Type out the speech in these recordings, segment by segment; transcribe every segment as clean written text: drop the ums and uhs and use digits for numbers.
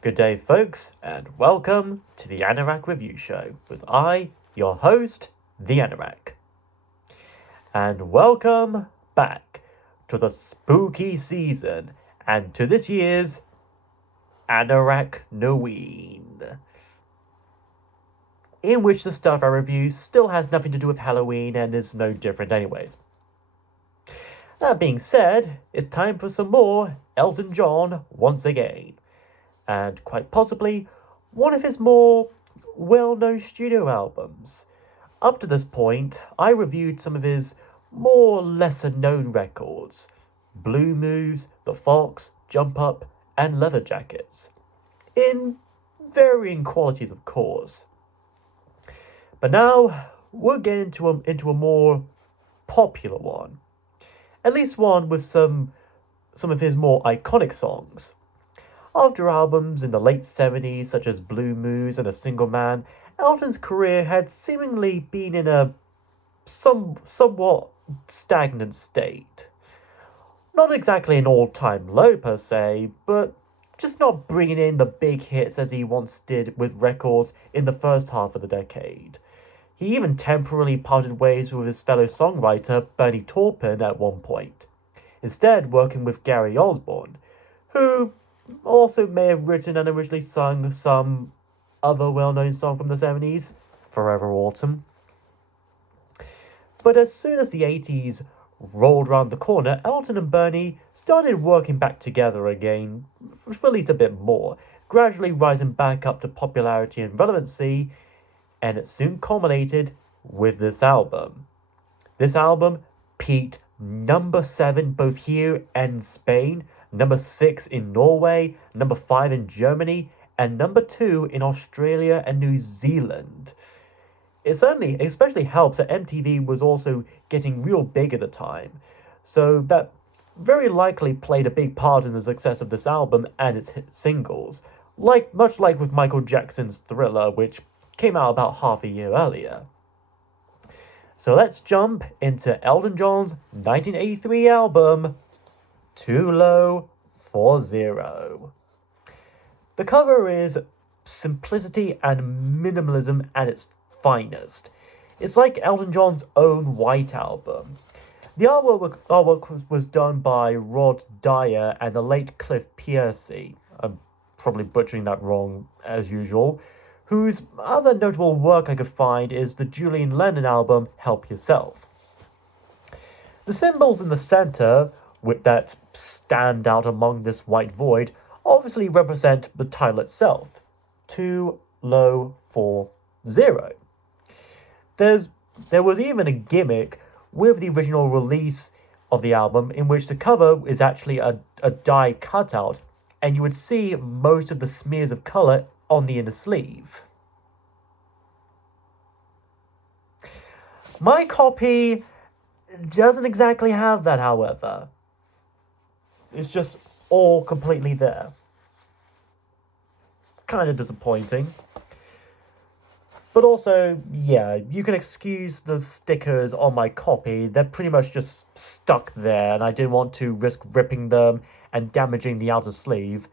Good day, folks, and welcome to the Anorak Review Show with your host, the Anorak. And welcome back to the spooky season and to this year's Anoraknoween, in which the stuff I review still has nothing to do with Halloween and is no different anyways. That being said, it's time for some more Elton John once again, and quite possibly one of his more well-known studio albums. Up to this point, I reviewed some of his more lesser-known records: Blue Moves, The Fox, Jump Up, and Leather Jackets, in varying qualities of course. But now, we're getting into a more popular one. At least one with some of his more iconic songs. After albums in the late 70s such as Blue Moves and A Single Man, Elton's career had seemingly been in a somewhat stagnant state. Not exactly an all-time low per se, but just not bringing in the big hits as he once did with records in the first half of the decade. He even temporarily parted ways with his fellow songwriter Bernie Taupin at one point, instead working with Gary Osborne, who also may have written and originally sung some other well-known song from the 70s, Forever Autumn. But as soon as the 80s rolled around the corner, Elton and Bernie started working back together again, for at least a bit more, gradually rising back up to popularity and relevancy, and it soon culminated with this album. This album peaked number 7 both here and in Spain, number 6 in Norway, number 5 in Germany, and number 2 in Australia and New Zealand. It certainly especially helps that MTV was also getting real big at the time, so that very likely played a big part in the success of this album and its hit singles, much like with Michael Jackson's Thriller, which came out about half a year earlier. So let's jump into Elton John's 1983 album, Too Low for Zero. The cover is simplicity and minimalism at its finest. It's like Elton John's own White Album. The artwork was done by Rod Dyer and the late Cliff Piercy. I'm probably butchering that wrong as usual. Whose other notable work I could find is the Julian Lennon album Help Yourself. The symbols in the center, that stand out among this white void, obviously represent the title itself, Too Low for Zero. There was even a gimmick with the original release of the album in which the cover is actually a die cutout, and you would see most of the smears of colour on the inner sleeve. My copy doesn't exactly have that, however. It's just all completely there. Kind of disappointing. But also, yeah, you can excuse the stickers on my copy. They're pretty much just stuck there, and I didn't want to risk ripping them and damaging the outer sleeve.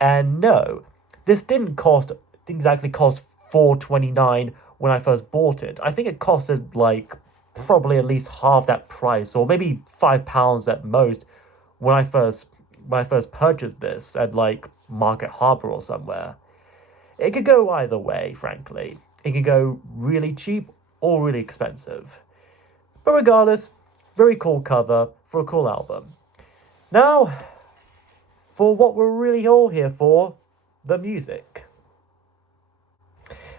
And no, this didn't exactly cost $4.29 when I first bought it. I think it costed probably at least half that price, or maybe £5 at most, when I first purchased this at Market Harbour or somewhere. It could go either way, frankly. It could go really cheap or really expensive. But regardless, very cool cover for a cool album. Now, for what we're really all here for, the music.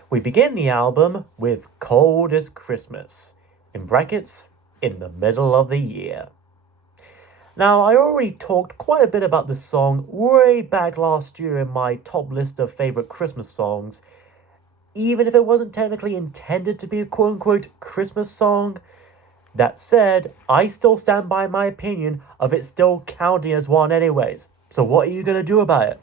We begin the album with Cold as Christmas, in brackets, in the middle of the year. Now, I already talked quite a bit about this song way back last year in my top list of favourite Christmas songs. Even if it wasn't technically intended to be a quote-unquote Christmas song. That said, I still stand by my opinion of it still counting as one anyways. So what are you going to do about it?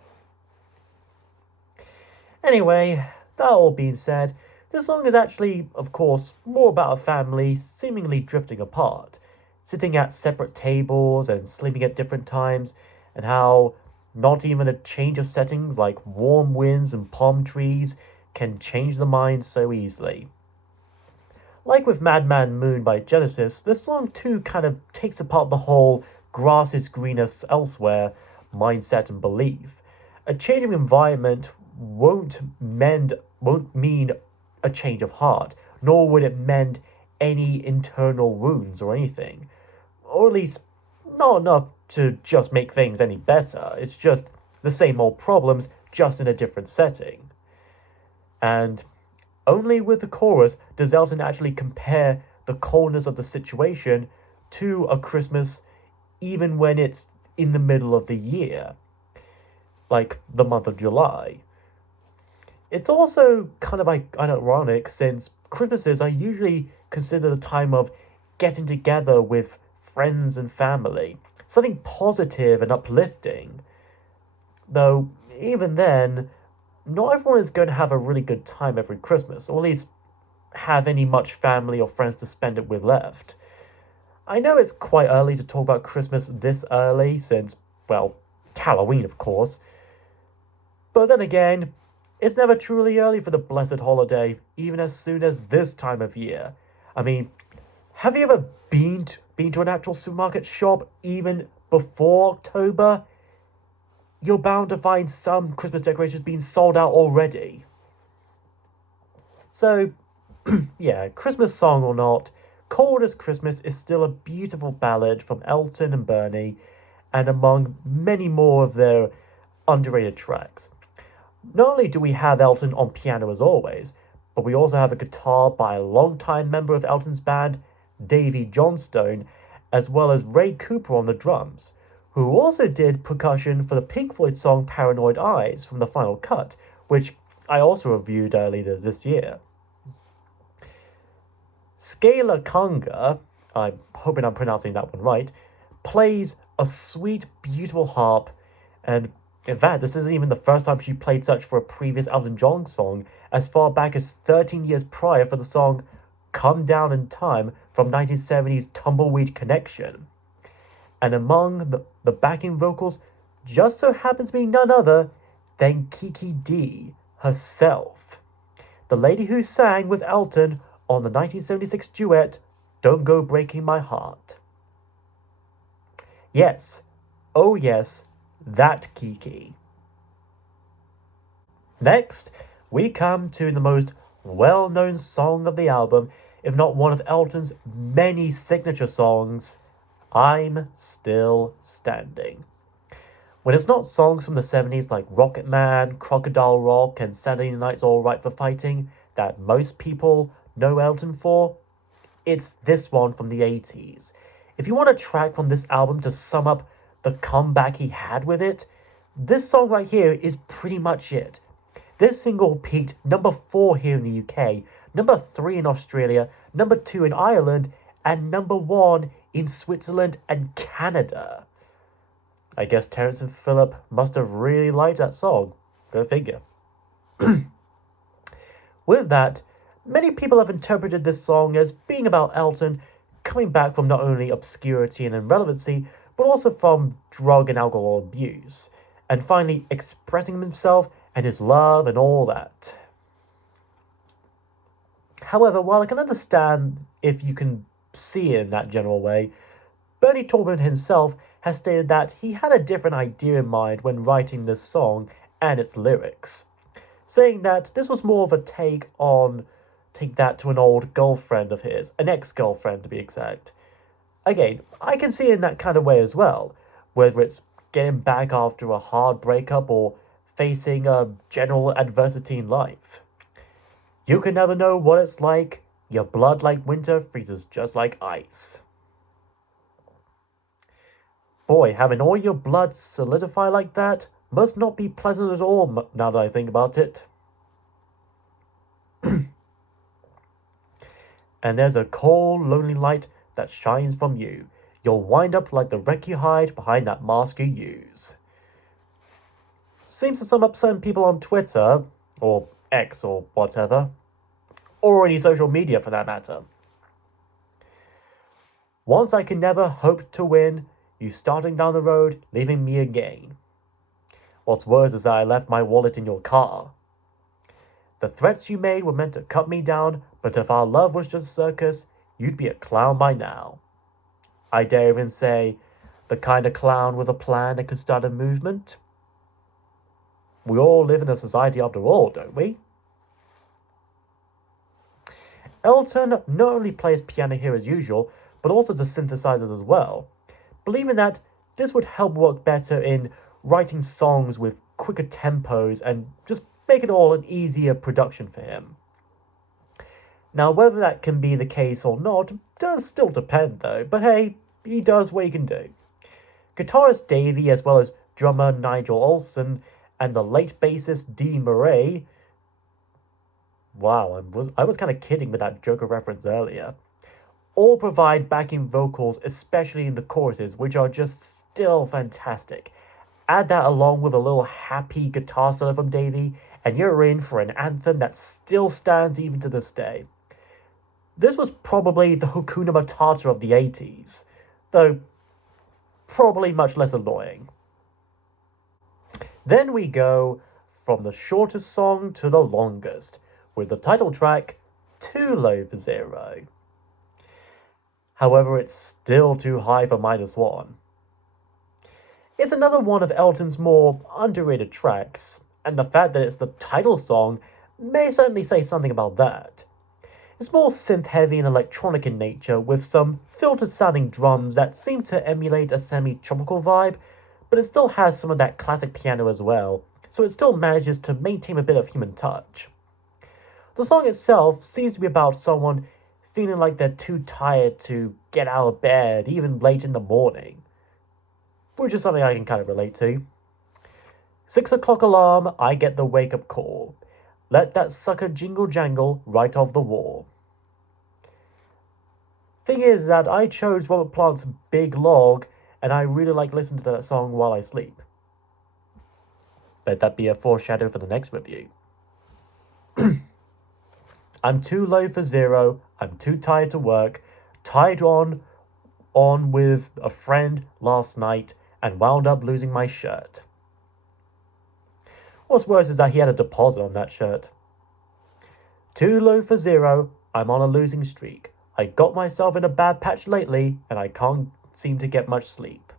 Anyway, that all being said, this song is actually, of course, more about a family seemingly drifting apart, sitting at separate tables and sleeping at different times, and how Not even a change of settings like warm winds and palm trees can change the mind so easily. Like with Madman Moon by Genesis, this song too kind of takes apart the whole grass is greener elsewhere mindset and belief. A change of environment won't mean a change of heart, nor would it mend any internal wounds or anything. Or at least not enough to just make things any better. It's just the same old problems, just in a different setting. And only with the chorus does Elton actually compare the coldness of the situation to a Christmas, even when it's in the middle of the year, like the month of July. It's also kind of like ironic since Christmases are usually considered a time of getting together with friends and family, something positive and uplifting. Though, even then, not everyone is going to have a really good time every Christmas, or at least have any much family or friends to spend it with left. I know it's quite early to talk about Christmas this early, since, well, Halloween, of course. But then again, it's never truly early for the blessed holiday, even as soon as this time of year. I mean, have you ever been to an actual supermarket shop even before October? You're bound to find some Christmas decorations being sold out already. So, yeah, Christmas song or not, Cold as Christmas is still a beautiful ballad from Elton and Bernie, and among many more of their underrated tracks. Not only do we have Elton on piano as always, but we also have a guitar by a longtime member of Elton's band, Davy Johnstone, as well as Ray Cooper on the drums, who also did percussion for the Pink Floyd song Paranoid Eyes from the Final Cut, which I also reviewed earlier this year. Scala Conga, I'm hoping I'm pronouncing that one right, plays a sweet, beautiful harp, and in fact, this isn't even the first time she played such for a previous Elton John song, as far back as 13 years prior for the song Come Down in Time from 1970's Tumbleweed Connection. And among the backing vocals just so happens to be none other than Kiki D herself, the lady who sang with Elton on the 1976 duet Don't Go Breaking My Heart. Yes, oh yes, that Kiki. Next, we come to the most well-known song of the album, if not one of Elton's many signature songs, I'm Still Standing. When it's not songs from the 70s like Rocket Man, Crocodile Rock, and Saturday Night's All Right for Fighting that most people know Elton for, it's this one from the 80s. If you want a track from this album to sum up the comeback he had with it, this song right here is pretty much it. This single peaked number 4 here in the UK, number 3 in Australia, number 2 in Ireland, and number 1 in Switzerland and Canada. I guess Terence and Phillip must have really liked that song. Go figure. With that, many people have interpreted this song as being about Elton coming back from not only obscurity and irrelevancy, but also from drug and alcohol abuse, and finally expressing himself and his love and all that. However, while I can understand if you can see it in that general way, Bernie Taupin himself has stated that he had a different idea in mind when writing this song and its lyrics, saying that this was more of a take that to an old girlfriend of his, an ex-girlfriend to be exact. Again, I can see it in that kind of way as well, whether it's getting back after a hard breakup or facing a general adversity in life. You can never know what it's like. Your blood like winter freezes just like ice. Boy, having all your blood solidify like that must not be pleasant at all now that I think about it. And there's a cold, lonely light that shines from you. You'll wind up like the wreck you hide behind that mask you use. Seems to sum up some people on Twitter, or X or whatever, or any social media for that matter. Once I can never hope to win, you starting down the road, leaving me again. What's worse is that I left my wallet in your car. The threats you made were meant to cut me down, but if our love was just a circus, you'd be a clown by now. I dare even say, the kind of clown with a plan that could start a movement. We all live in a society after all, don't we? Elton not only plays piano here as usual, but also the synthesizers as well, believing that this would help work better in writing songs with quicker tempos and just make it all an easier production for him. Now, whether that can be the case or not does still depend though, but hey, he does what he can do. Guitarist Davey, as well as drummer Nigel Olsson and the late bassist Dee Murray. Wow, I was kind of kidding with that Joker reference earlier. All provide backing vocals, especially in the choruses, which are just still fantastic. Add that along with a little happy guitar solo from Davey, and you're in for an anthem that still stands even to this day. This was probably the Hakuna Matata of the 80s, though probably much less annoying. Then we go from the shortest song to the longest, with the title track Too Low for Zero. However, it's still too high for -1. It's another one of Elton's more underrated tracks, and the fact that it's the title song may certainly say something about that. It's more synth-heavy and electronic in nature, with some filtered-sounding drums that seem to emulate a semi-tropical vibe, but it still has some of that classic piano as well, so it still manages to maintain a bit of human touch. The song itself seems to be about someone feeling like they're too tired to get out of bed, even late in the morning, which is something I can kind of relate to. 6 o'clock alarm, I get the wake-up call. Let that sucker jingle jangle right off the wall. Thing is that I chose Robert Plant's Big Log, and I really like listening to that song while I sleep. Let that be a foreshadow for the next review. I'm too low for zero, I'm too tired to work, tied on with a friend last night, and wound up losing my shirt. What's worse is that he had a deposit on that shirt. Too low for zero, I'm on a losing streak. I got myself in a bad patch lately, and I can't seem to get much sleep.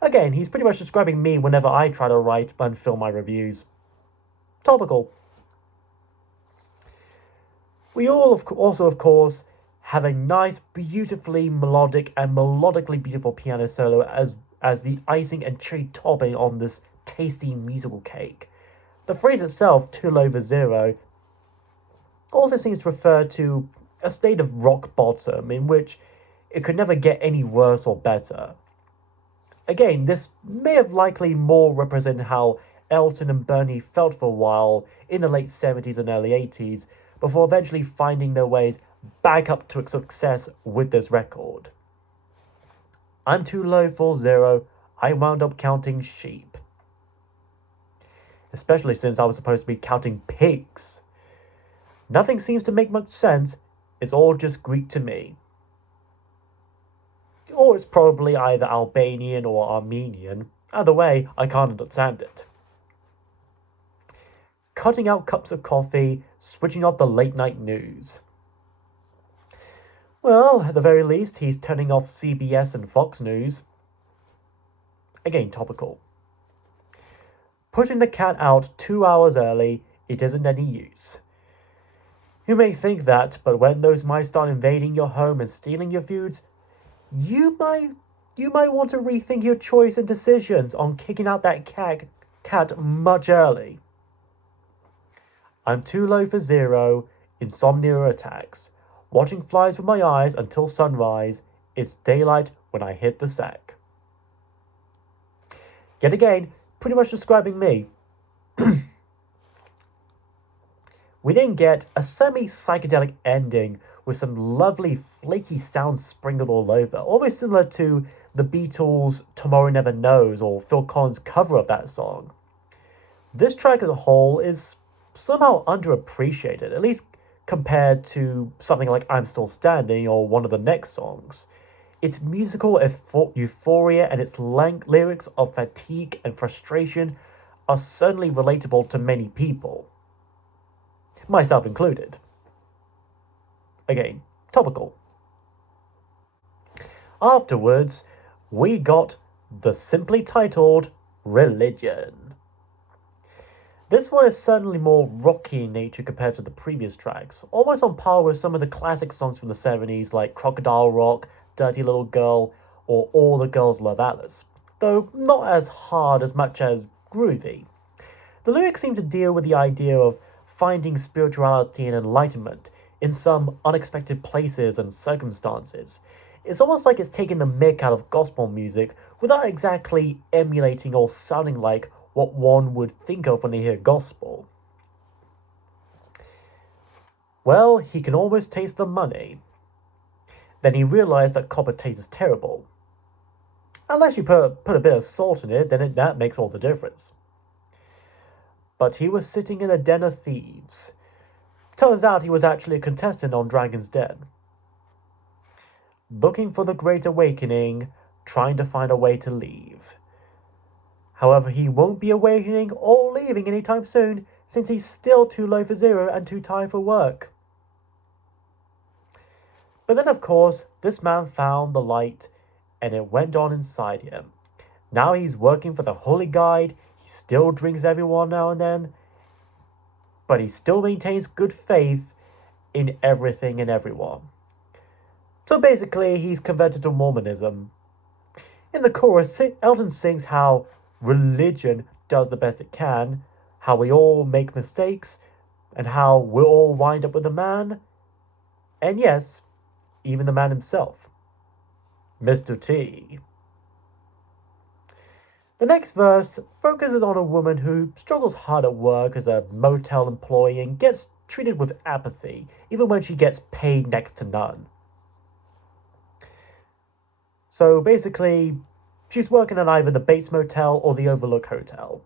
Again, he's pretty much describing me whenever I try to write and film my reviews. Topical. We all also, of course, have a nice, beautifully melodic and melodically beautiful piano solo as the icing and cherry topping on this tasty musical cake. The phrase itself, too low for zero, also seems to refer to a state of rock bottom in which it could never get any worse or better. Again, this may have likely more represented how Elton and Bernie felt for a while in the late 70s and early 80s, before eventually finding their ways back up to success with this record. I'm too low for zero, I wound up counting sheep. Especially since I was supposed to be counting pigs. Nothing seems to make much sense, it's all just Greek to me. Or it's probably either Albanian or Armenian. Either way, I can't understand it. Cutting out cups of coffee, switching off the late night news. Well, at the very least, he's turning off CBS and Fox News. Again, topical. Putting the cat out 2 hours early, it isn't any use. You may think that, but when those mice start invading your home and stealing your foods, you might want to rethink your choice and decisions on kicking out that cat much early. I'm too low for zero, insomnia attacks. Watching flies with my eyes until sunrise, it's daylight when I hit the sack. Yet again, pretty much describing me. We then get a semi-psychedelic ending with some lovely flaky sounds sprinkled all over, almost similar to the Beatles' Tomorrow Never Knows or Phil Collins' cover of that song. This track as a whole is somehow underappreciated, at least compared to something like I'm Still Standing or one of the next songs. Its musical euphoria and its lyrics of fatigue and frustration are certainly relatable to many people, myself included. Again, topical. Afterwards, we got the simply titled Religion. This one is certainly more rocky in nature compared to the previous tracks, almost on par with some of the classic songs from the 70s like Crocodile Rock, Dirty Little Girl, or All the Girls Love Alice, though not as hard as much as groovy. The lyrics seem to deal with the idea of finding spirituality and enlightenment in some unexpected places and circumstances. It's almost like it's taking the mick out of gospel music without exactly emulating or sounding like what one would think of when they hear gospel. Well, he can almost taste the money. Then he realized that copper tastes terrible. Unless you put a bit of salt in it, then that makes all the difference. But he was sitting in a den of thieves. Turns out he was actually a contestant on Dragon's Den. Looking for the Great Awakening, trying to find a way to leave. However, he won't be awakening or leaving anytime soon, since he's still too low for zero and too tired for work. But then, of course, this man found the light, and it went on inside him. Now he's working for the Holy Guide, he still drinks everyone now and then, but he still maintains good faith in everything and everyone. So basically, he's converted to Mormonism. In the chorus, Elton sings how religion does the best it can, how we all make mistakes, and how we'll all wind up with a man. And yes, even the man himself, Mr. T. The next verse focuses on a woman who struggles hard at work as a motel employee and gets treated with apathy, even when she gets paid next to none. So basically, she's working at either the Bates Motel or the Overlook Hotel.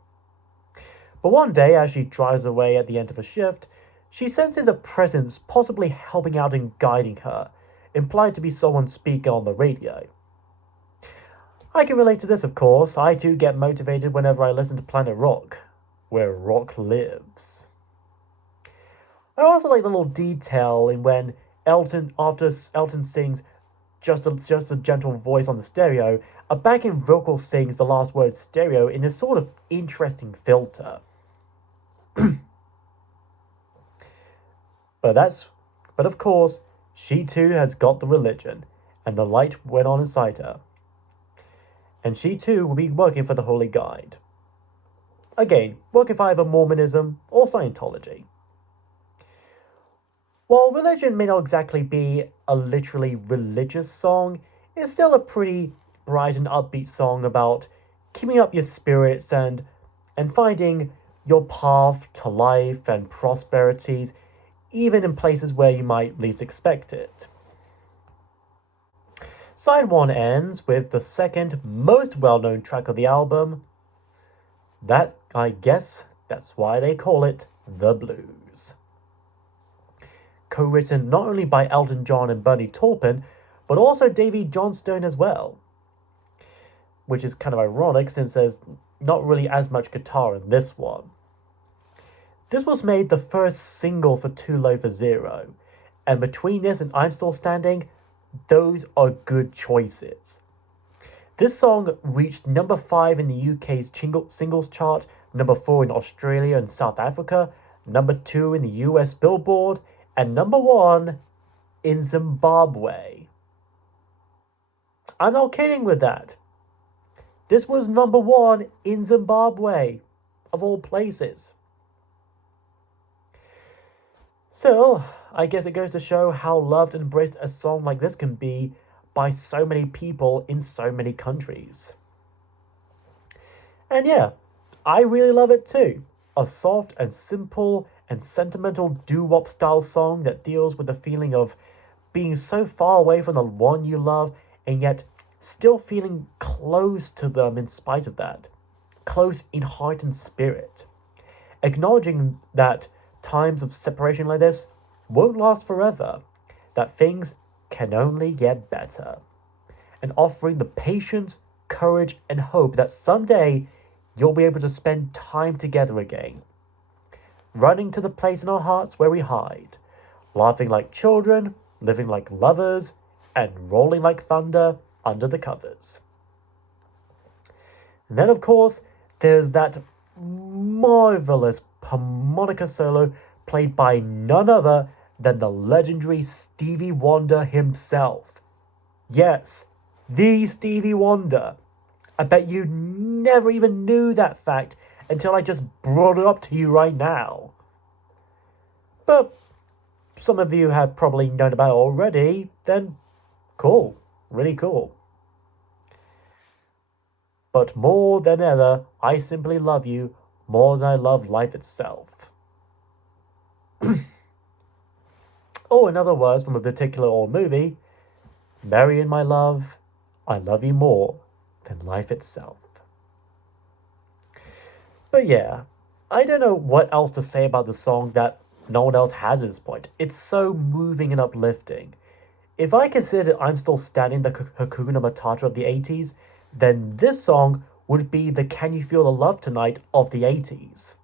But one day, as she drives away at the end of a shift, she senses a presence possibly helping out and guiding her, implied to be someone speaking on the radio. I can relate to this, of course. I too get motivated whenever I listen to Planet Rock, where rock lives. I also like the little detail in when after Elton sings just a gentle voice on the stereo, a backing vocal sings the last word stereo in this sort of interesting filter. But of course, she too has got the religion, and the light went on inside her. And she too will be working for the Holy Guide. Again, working for either Mormonism or Scientology. While religion may not exactly be a literally religious song, it's still a pretty bright and upbeat song about keeping up your spirits and finding your path to life and prosperities, even in places where you might least expect it. Side 1 ends with the second most well-known track of the album. That, I guess, that's why they call it The Blues. Co-written not only by Elton John and Bernie Taupin, but also Davy Johnstone as well. Which is kind of ironic since there's not really as much guitar in this one. This was made the first single for Too Low for Zero, and between this and I'm Still Standing, those are good choices. This song reached number 5 in the UK's singles chart, number 4 in Australia and South Africa, number 2 in the US Billboard, and number 1 in Zimbabwe. I'm not kidding with that. This was number 1 in Zimbabwe, of all places. Still, I guess it goes to show how loved and embraced a song like this can be by so many people in so many countries. And yeah, I really love it too. A soft and simple and sentimental doo-wop style song that deals with the feeling of being so far away from the one you love and yet still feeling close to them in spite of that. Close in heart and spirit. Acknowledging that times of separation like this won't last forever, that things can only get better. and offering the patience, courage, and hope that someday you'll be able to spend time together again. Running to the place in our hearts where we hide, laughing like children, living like lovers, and rolling like thunder under the covers. And then, of course, there's that marvelous harmonica solo played by none other than the legendary Stevie Wonder himself. Yes, the Stevie Wonder. I bet you never even knew that fact until I just brought it up to you right now. But some of you have probably known about it already, then cool, really cool. But more than ever, I simply love you more than I love life itself. Or in other words, from a particular old movie, Marion, my love, I love you more than life itself. But yeah, I don't know what else to say about the song that no one else has at this point. It's so moving and uplifting. If I consider I'm Still Standing the Hakuna Matata of the 80s, then this song would be the Can You Feel the Love Tonight of the 80s.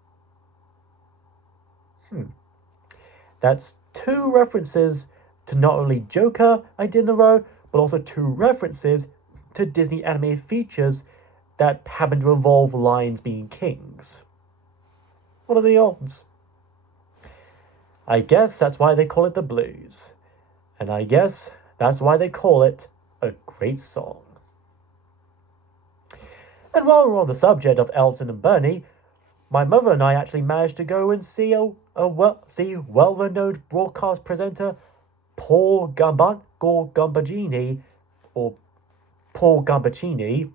That's two references to not only Joker I did in a row, but also two references to Disney animated features that happen to involve lions being kings. What are the odds? I guess that's why they call it the blues. And I guess that's why they call it a great song. And while we're on the subject of Elton and Bernie, my mother and I actually managed to go and see well-renowned broadcast presenter Paul Gambaccini, or Paul Gambaccini,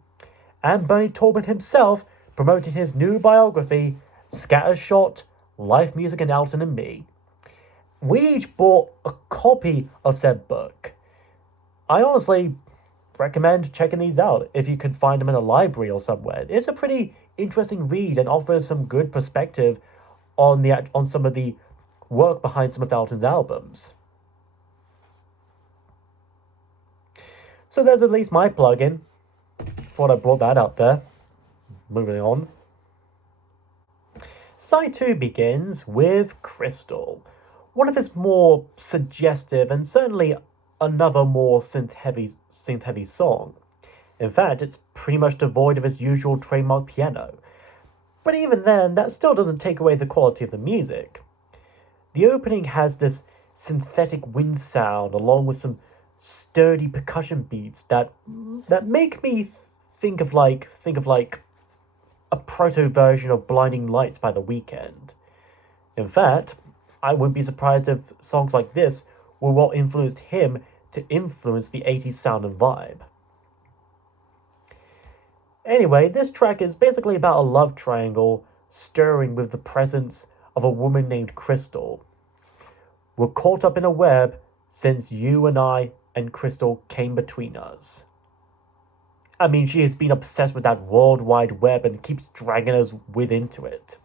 and Bernie Taupin himself promoting his new biography, Scattershot, Life, Music, and Elton and Me. We each bought a copy of said book. I honestly recommend checking these out if you can find them in a library or somewhere. It's a pretty interesting read and offers some good perspective on some of the work behind some of Elton's albums. So there's at least my plug-in. Thought I brought that out there. Moving on. Side 2 begins with Crystal, one of his more suggestive and certainly another more synth-heavy song. In fact, it's pretty much devoid of his usual trademark piano. But even then, that still doesn't take away the quality of the music. The opening has this synthetic wind sound along with some sturdy percussion beats that make me think of like a proto version of Blinding Lights by The Weeknd. In fact, I wouldn't be surprised if songs like this were what influenced him to influence the 80s sound and vibe. Anyway, this track is basically about a love triangle stirring with the presence of a woman named Crystal. We're caught up in a web since you and I and Crystal came between us. I mean, she has been obsessed with that World Wide Web and keeps dragging us into it.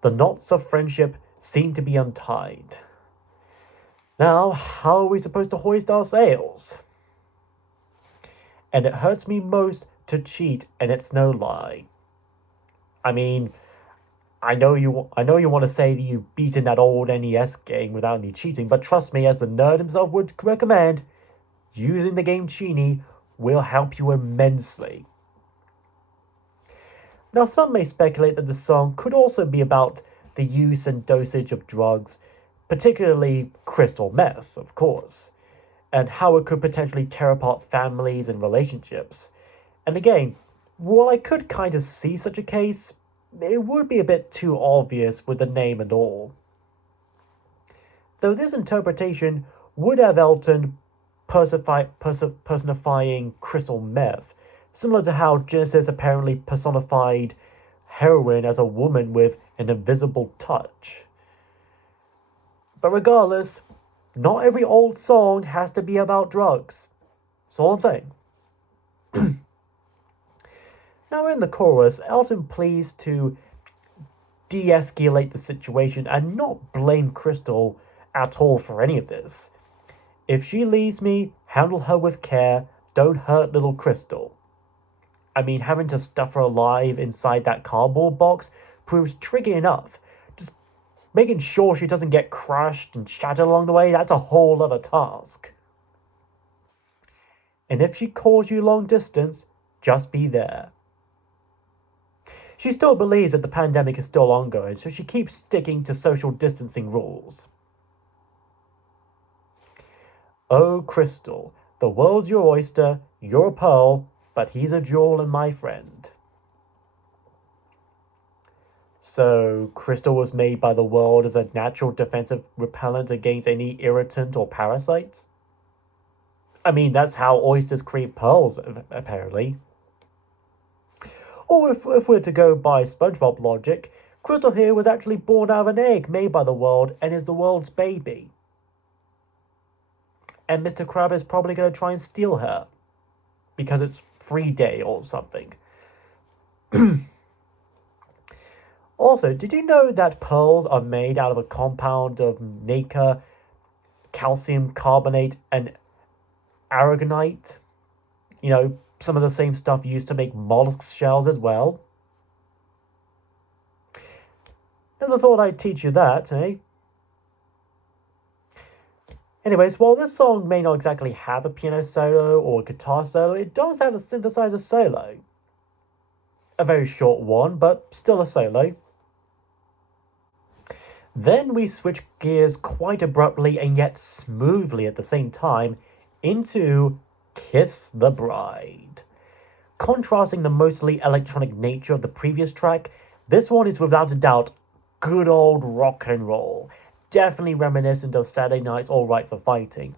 The knots of friendship seem to be untied. Now, how are we supposed to hoist our sails? And it hurts me most to cheat, and it's no lie. I mean, I know you want to say that you've beaten that old NES game without any cheating, but trust me, as the nerd himself would recommend, using the game Genie will help you immensely. Now, some may speculate that the song could also be about the use and dosage of drugs, particularly crystal meth, of course, and how it could potentially tear apart families and relationships. And again, while I could kind of see such a case, it would be a bit too obvious with the name and all. Though this interpretation would have Elton personifying crystal meth, similar to how Genesis apparently personified heroin as a woman with an invisible touch. But regardless, not every old song has to be about drugs. That's all I'm saying. Now in the chorus, Elton pleads to de-escalate the situation and not blame Crystal at all for any of this. If she leaves me, handle her with care, don't hurt little Crystal. I mean, having to stuff her alive inside that cardboard box proves tricky enough. Just making sure she doesn't get crushed and shattered along the way, that's a whole other task. And if she calls you long distance, just be there. She still believes that the pandemic is still ongoing, so she keeps sticking to social distancing rules. Oh, Crystal, the world's your oyster, you're a pearl, but he's a jewel and my friend. So, Crystal was made by the world as a natural defensive repellent against any irritant or parasites? I mean, that's how oysters create pearls, apparently. Or if we're to go by SpongeBob logic, Crystal here was actually born out of an egg made by the world and is the world's baby. And Mr. Crab is probably going to try and steal her because it's free day or something. Also, did you know that pearls are made out of a compound of nacre, calcium carbonate, and aragonite? You know, some of the same stuff used to make mollusk shells as well. Never thought I'd teach you that, eh? Anyways, while this song may not exactly have a piano solo or a guitar solo, it does have a synthesizer solo. A very short one, but still a solo. Then we switch gears quite abruptly and yet smoothly at the same time into Kiss the Bride. Contrasting the mostly electronic nature of the previous track, this one is without a doubt good old rock and roll. Definitely reminiscent of Saturday Night's All Right for Fighting,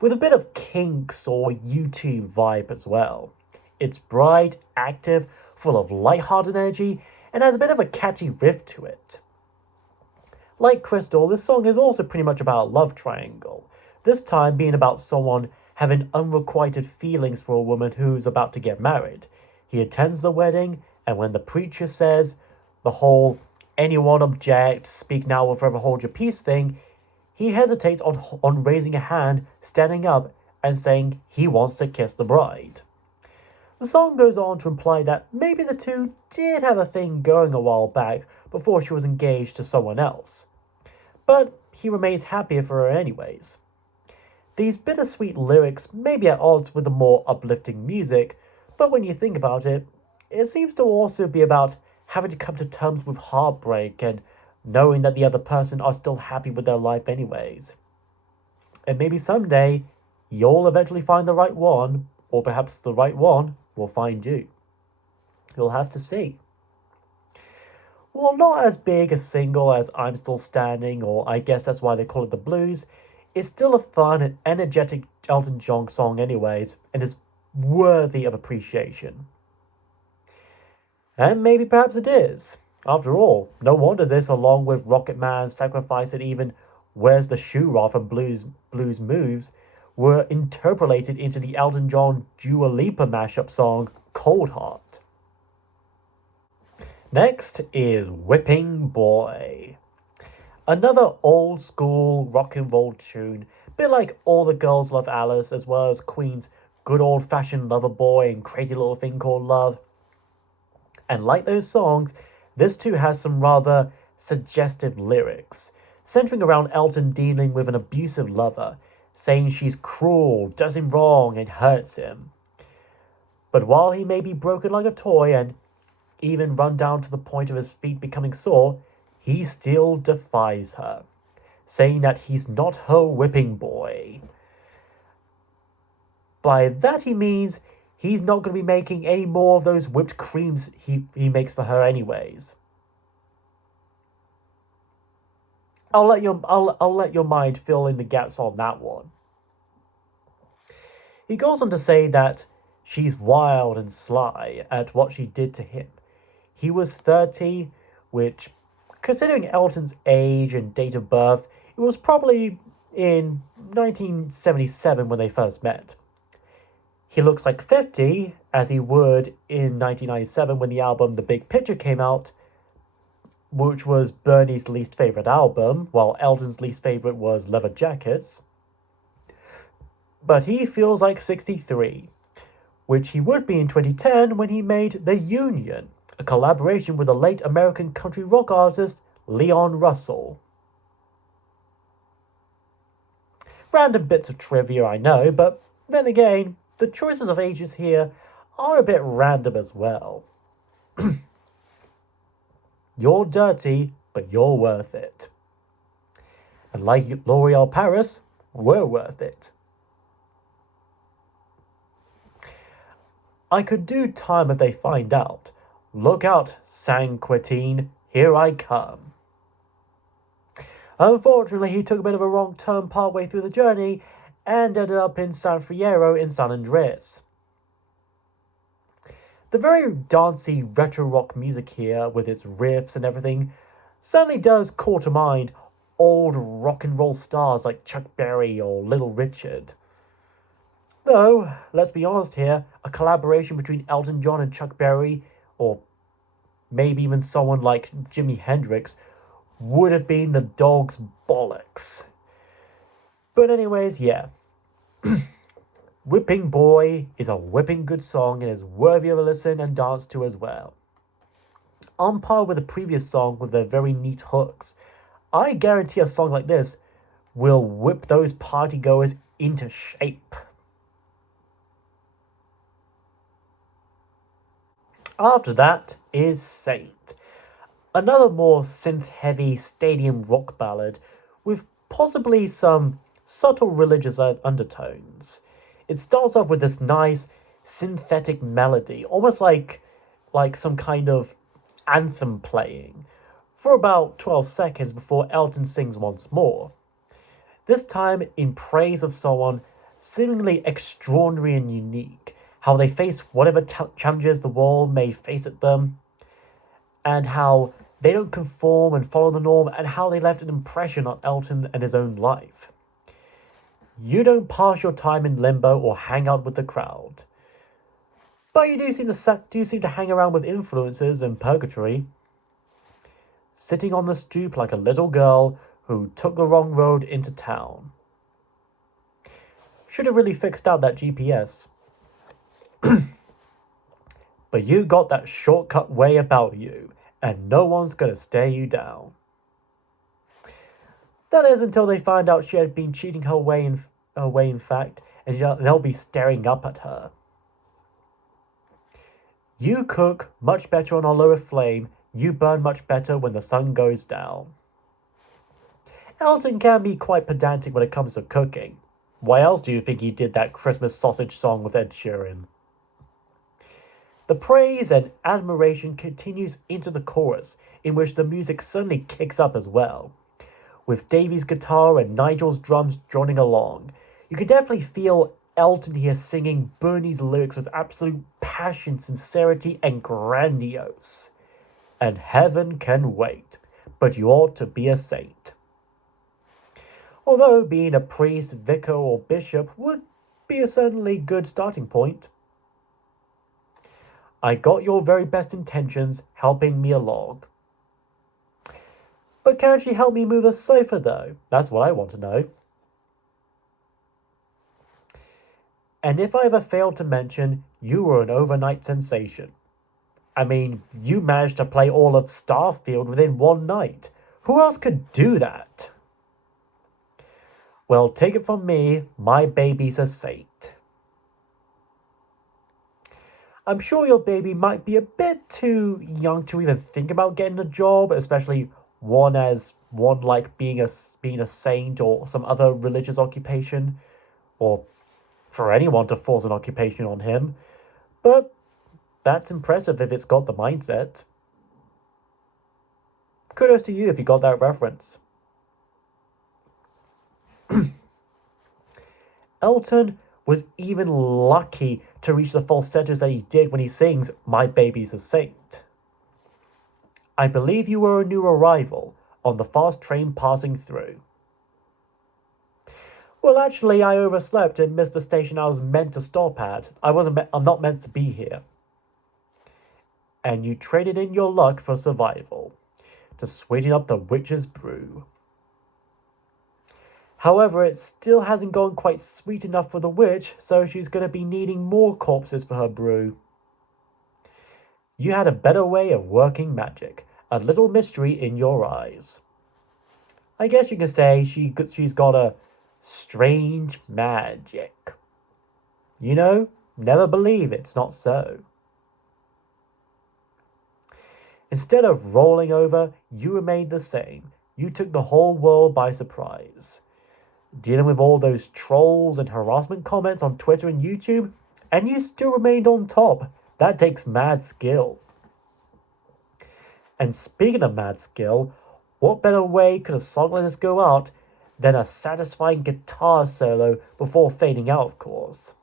with a bit of Kinks or U2 vibe as well. It's bright, active, full of light-hearted energy, and has a bit of a catchy riff to it. Like Crystal, this song is also pretty much about a love triangle, this time being about someone having unrequited feelings for a woman who's about to get married. He attends the wedding, and when the preacher says the whole anyone object, speak now or forever hold your peace thing, he hesitates on raising a hand, standing up, and saying he wants to kiss the bride. The song goes on to imply that maybe the two did have a thing going a while back before she was engaged to someone else. But he remains happier for her anyways. These bittersweet lyrics may be at odds with the more uplifting music, but when you think about it, it seems to also be about having to come to terms with heartbreak and knowing that the other person are still happy with their life anyways. And maybe someday, you'll eventually find the right one, or perhaps the right one will find you. You'll have to see. While not as big a single as I'm Still Standing, or I guess that's why they call it the blues, it's still a fun and energetic Elton John song anyways, and is worthy of appreciation. And maybe perhaps it is. After all, no wonder this, along with Rocket Man's Sacrifice and even Where's the Shoe Off and Blues Moves, were interpolated into the Elton John Dua Lipa mashup song Cold Heart. Next is Whipping Boy. Another old school rock and roll tune, a bit like All the Girls Love Alice, as well as Queen's Good Old Fashioned Lover Boy and Crazy Little Thing Called Love. And like those songs, this too has some rather suggestive lyrics, centering around Elton dealing with an abusive lover, saying she's cruel, does him wrong, and hurts him. But while he may be broken like a toy and even run down to the point of his feet becoming sore, he still defies her, saying that he's not her whipping boy. By that he means he's not going to be making any more of those whipped creams he makes for her anyways. I'll let your mind fill in the gaps on that one. He goes on to say that she's wild and sly at what she did to him. He was 30, which, considering Elton's age and date of birth, it was probably in 1977 when they first met. He looks like 50, as he would in 1997 when the album The Big Picture came out, which was Bernie's least favourite album, while Elton's least favourite was Leather Jackets. but he feels like 63, which he would be in 2010 when he made The Union, a collaboration with the late American country rock artist Leon Russell. Random bits of trivia, I know, but then again, the choices of ages here are a bit random as well. You're dirty, but you're worth it. And like L'Oreal Paris, we're worth it. I could do time if they find out. Look out, San Quentin, here I come. Unfortunately, he took a bit of a wrong turn partway through the journey and ended up in San Fierro in San Andreas. The very dancey retro rock music here, with its riffs and everything, certainly does call to mind old rock and roll stars like Chuck Berry or Little Richard. Though, let's be honest here, a collaboration between Elton John and Chuck Berry, or maybe even someone like Jimi Hendrix, would have been the dog's bollocks. But anyways, yeah. Whipping Boy is a whipping good song and is worthy of a listen and dance to as well. On par with the previous song with their very neat hooks, I guarantee a song like this will whip those partygoers into shape. After that is Saint, another more synth-heavy stadium rock ballad with possibly some subtle religious undertones. It starts off with this nice synthetic melody, almost like some kind of anthem playing, for about 12 seconds before Elton sings once more. This time in praise of someone seemingly extraordinary and unique, how they face whatever challenges the world may face at them, and how they don't conform and follow the norm, and how they left an impression on Elton and his own life. You don't pass your time in limbo or hang out with the crowd, but you do seem to hang around with influencers in purgatory, sitting on the stoop like a little girl who took the wrong road into town. Should have really fixed out that GPS. But you got that shortcut way about you, and no one's gonna stare you down. That is until they find out she had been cheating her way in fact, and they'll be staring up at her. You cook much better on a lower flame, you burn much better when the sun goes down. Elton can be quite pedantic when it comes to cooking. Why else do you think he did that Christmas sausage song with Ed Sheeran? The praise and admiration continues into the chorus, in which the music suddenly kicks up as well, with Davey's guitar and Nigel's drums joining along. You can definitely feel Elton here singing Bernie's lyrics with absolute passion, sincerity, and grandiose. And heaven can wait, but you ought to be a saint. Although being a priest, vicar, or bishop would be a certainly good starting point. I got your very best intentions helping me along. But can't you help me move a sofa though? That's what I want to know. And if I ever failed to mention, you were an overnight sensation. I mean, you managed to play all of Starfield within one night. Who else could do that? Well, take it from me, my baby's a saint. I'm sure your baby might be a bit too young to even think about getting a job, especially one like being a saint or some other religious occupation, or for anyone to force an occupation on him. But that's impressive if it's got the mindset. Kudos to you if you got that reference. Elton was even lucky to reach the falsettos that he did when he sings My Baby's a Saint. I believe you were a new arrival on the fast train passing through. Well, actually, I overslept and missed the station I was meant to stop at. I'm not meant to be here. And you traded in your luck for survival, to sweeten up the witch's brew. However, it still hasn't gone quite sweet enough for the witch, so she's going to be needing more corpses for her brew. You had a better way of working magic, a little mystery in your eyes. I guess you can say she's got a strange magic. You know, never believe it's not so. Instead of rolling over, you remained the same. You took the whole world by surprise. Dealing with all those trolls and harassment comments on Twitter and YouTube, and you still remained on top. That takes mad skill. And speaking of mad skill, what better way could a song like this go out than a satisfying guitar solo before fading out, of course?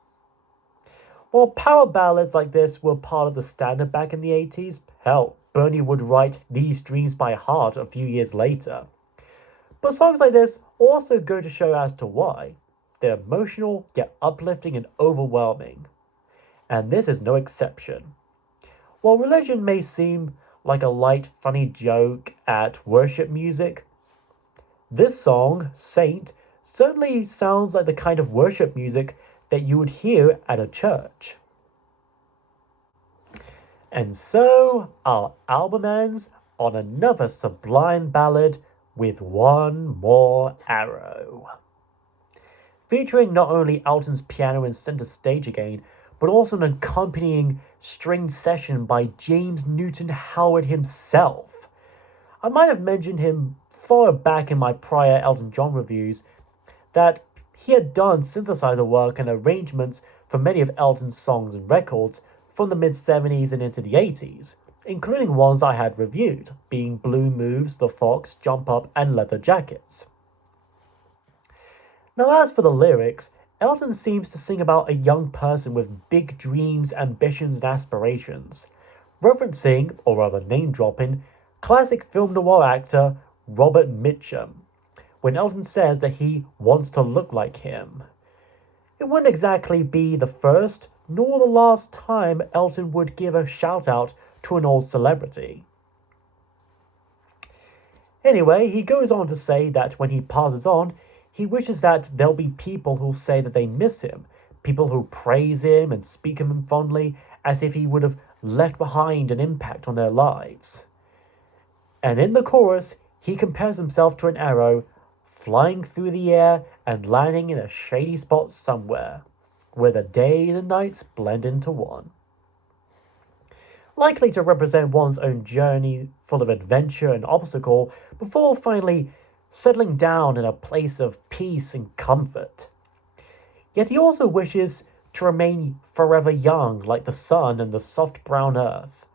While power ballads like this were part of the standard back in the 80s, hell, Bernie would write These Dreams by heart a few years later. But songs like this also go to show as to why. They're emotional, yet uplifting and overwhelming. And this is no exception. While religion may seem like a light, funny joke at worship music, this song, Saint, certainly sounds like the kind of worship music that you would hear at a church. And so, our album ends on another sublime ballad with One More Arrow. Featuring not only Elton's piano in center stage again, but also an accompanying string session by James Newton Howard himself. I might have mentioned him far back in my prior Elton John reviews that he had done synthesizer work and arrangements for many of Elton's songs and records from the mid-70s and into the 80s, including ones I had reviewed, being Blue Moves, The Fox, Jump Up, and Leather Jackets. Now as for the lyrics, Elton seems to sing about a young person with big dreams, ambitions, and aspirations, referencing, or rather name-dropping, classic film noir actor Robert Mitchum, when Elton says that he wants to look like him. It wouldn't exactly be the first nor the last time Elton would give a shout-out to an old celebrity. Anyway, he goes on to say that when he passes on, he wishes that there'll be people who'll say that they miss him, people who praise him and speak of him fondly as if he would have left behind an impact on their lives. And in the chorus, he compares himself to an arrow flying through the air and landing in a shady spot somewhere, where the days and nights blend into one. Likely to represent one's own journey full of adventure and obstacle before finally settling down in a place of peace and comfort. Yet he also wishes to remain forever young like the sun and the soft brown earth.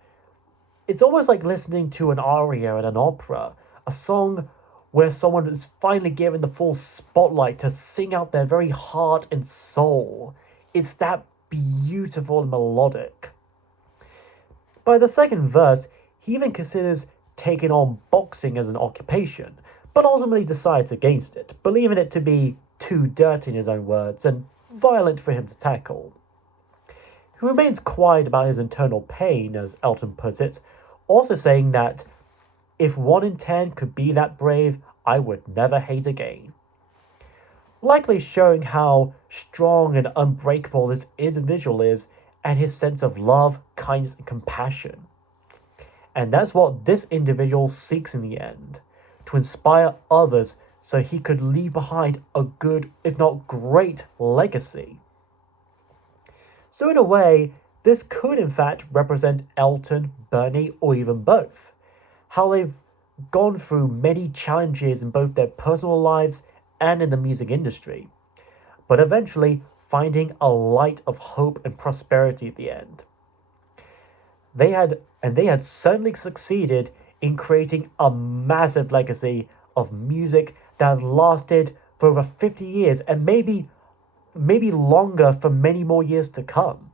It's almost like listening to an aria at an opera, a song where someone is finally given the full spotlight to sing out their very heart and soul. It's that beautiful and melodic. By the second verse, he even considers taking on boxing as an occupation, but ultimately decides against it, believing it to be too dirty in his own words and violent for him to tackle. He remains quiet about his internal pain, as Elton puts it, also saying that if 1 in 10 could be that brave, I would never hate again. Likely showing how strong and unbreakable this individual is and his sense of love, kindness, and compassion. And that's what this individual seeks in the end, to inspire others so he could leave behind a good, if not great, legacy. So in a way, this could in fact represent Elton, Bernie, or even both. How they've gone through many challenges in both their personal lives and in the music industry, but eventually finding a light of hope and prosperity at the end. They had certainly succeeded in creating a massive legacy of music that lasted for over 50 years and maybe longer for many more years to come.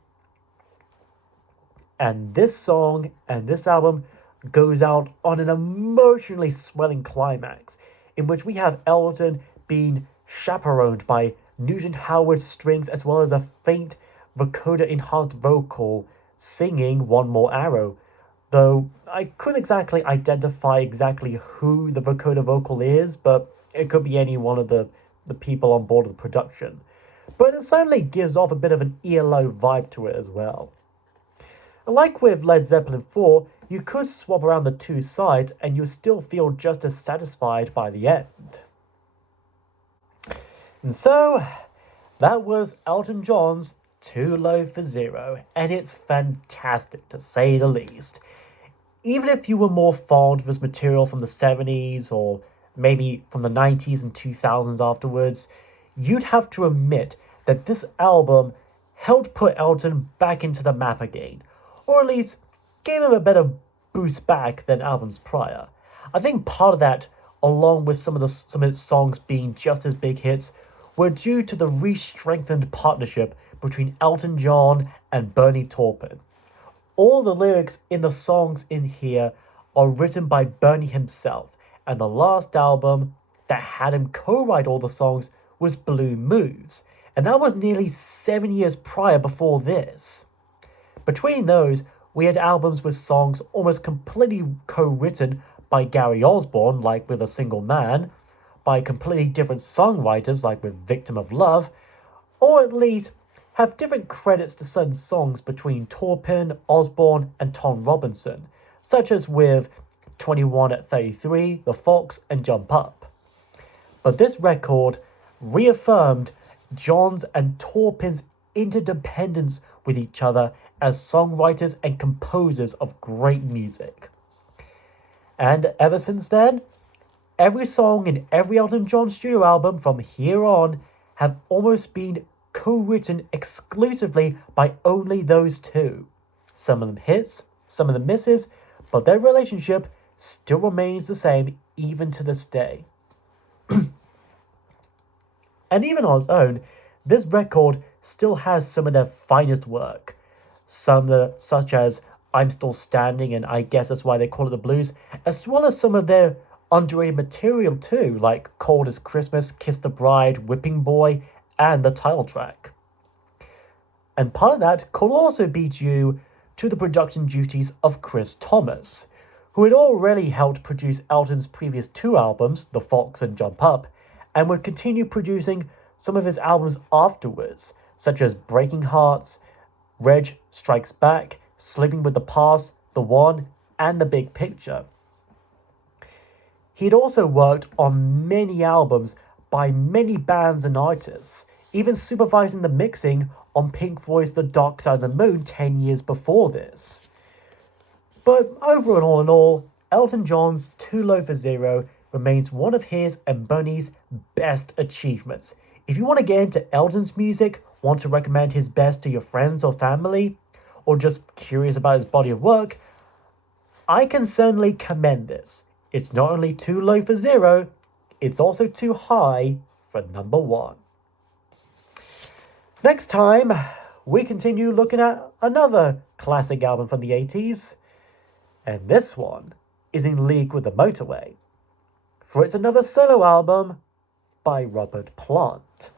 And this song and this album goes out on an emotionally swelling climax in which we have Elton being chaperoned by Nugent Howard's strings as well as a faint vocoder-enhanced vocal singing One More Arrow, though I couldn't exactly identify exactly who the vocoder vocal is, but it could be any one of the the people on board of the production, but it certainly gives off a bit of an earlobe vibe to it as well. And like with Led Zeppelin 4, you could swap around the two sides and you still feel just as satisfied by the end. And so, that was Elton John's Too Low for Zero, and it's fantastic to say the least. Even if you were more fond of his material from the 70s or maybe from the 90s and 2000s afterwards, you'd have to admit that this album helped put Elton back into the map again, or at least gave him a better boost back than albums prior. I think part of that, along with some of his songs being just as big hits, were due to the re-strengthened partnership between Elton John and Bernie Taupin. All the lyrics in the songs in here are written by Bernie himself, and the last album that had him co-write all the songs was Blue Moves, and that was nearly 7 years prior before this. Between those, we had albums with songs almost completely co-written by Gary Osborne, like with A Single Man, by completely different songwriters, like with Victim of Love, or at least have different credits to certain songs between Taupin, Osborne, and Tom Robinson, such as with 21 at 33, The Fox, and Jump Up. But this record reaffirmed John's and Taupin's interdependence with each other as songwriters and composers of great music. And ever since then, every song in every Elton John studio album from here on have almost been co-written exclusively by only those two. Some of them hits, some of them misses, but their relationship still remains the same even to this day. And even on its own, this record still has some of their finest work. Such as I'm Still Standing, and I guess that's why they call it the blues, as well as some of their underrated material too, like Cold as Christmas, Kiss the Bride, Whipping Boy, and the title track. And part of that could also be due to the production duties of Chris Thomas, who had already helped produce Elton's previous two albums, The Fox and Jump Up, and would continue producing some of his albums afterwards, such as Breaking Hearts, Reg Strikes Back, Sleeping with the Past, The One, and The Big Picture. He'd also worked on many albums by many bands and artists, even supervising the mixing on Pink Floyd's The Dark Side of the Moon 10 years before this. But overall in all, Elton John's Too Low for Zero remains one of his and Bernie's best achievements. If you want to get into Elton's music, want to recommend his best to your friends or family, or just curious about his body of work, I can certainly commend this. It's not only too low for zero, it's also too high for number one. Next time, we continue looking at another classic album from the 80s, and this one is in league with the Motorway, for it's another solo album by Robert Plant.